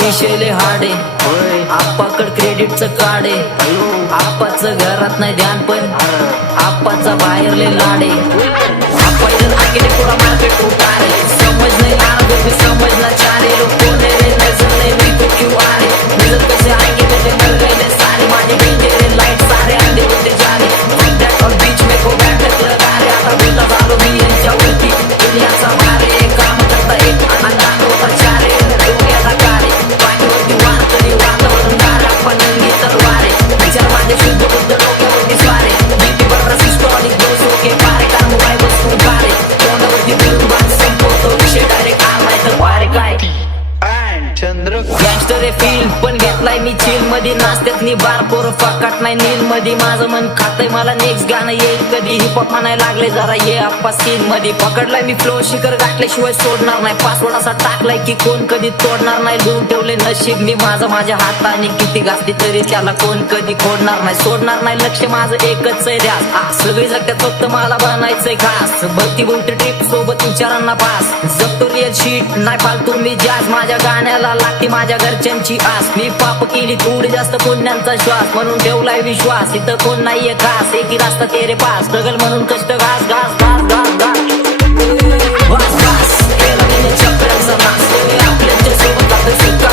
विषय लय हार्ड आहे. आप्पाकड क्रेडिटचं कार्ड आहे. आप्पाचं घरात नाही ध्यान पण आप्पाचा बाहेर लय लाड आहे. आप्पा इथं आकेले पुरा मार्केट उतारे. समज नाही आरोग्य समजला चारे लोक कोण रे नजर नाही मी तो क्यों आ रे. नजर कसे आएंगे मेरे मर गए सारे माझे डेंजर लाइट सारे अंधे होते जाने. और बीच में को बैठक लगा रे आता बोलता झालो मी यांच्यावरती दुनियाचा भारे. काम करता एक अंधार होता चारे डोक्याचा कारे. पाठीवरती वार तरी वातावरण गार आपण नंगी तलवारे. विचार माझे शुद्ध बुद्ध डोक्यावरती स्वारे. भीतीवर रसिस्टॉनिक दोष के पारे काम वाय बसून कारे. तोंडावरती बिळून बाज संपवतो विषय डायरेक्ट आलाय तर वारे काय गँगस्टर फील पण घेतलाय मी चिल मध्ये. नाचत्यात मी बार पोर फकाट नाही नील मध्ये. माझं मन खातंय मला नेक्स्ट गाणं येईल कधी. हिपहॉप म्हणायला लागले जरा ये आप्पा सीन मध्ये. पकडलाय मी फ्लो शिखर गाठल्याशिवाय सोडणार नाही. पासवर्ड असा टाकलाय की कोण कधी तोडणार नाही. लिहून ठेवले नशीब मी माझं माझ्या हाताने. किती घासली तरी त्याला कोण कधी खोडणार नाही. सोडणार नाही लक्ष माझं एकच आहे ध्यास. सगळी जगत्यात फक्त मला बनायचंय खास. भक्ती बोलते ट्रिप सोबत विचारांना पास. जगतो रिअल शीट नाही फालतू मी जाज. माझ्या गाण्याला लागते माझ्या घरच्यांची आस. मी पाप केली थोडी जास्त पुण्यांचा श्वास. म्हणून ठेवलाय विश्वास इथं कोण नाहीये खास. एक रास्ता तेरे पास स्ट्रगल म्हणून कष्ट घास घास घास घास घास घास घास. केला मी चक्राचा नाच आपल्याच्या सोबत आपलं सुका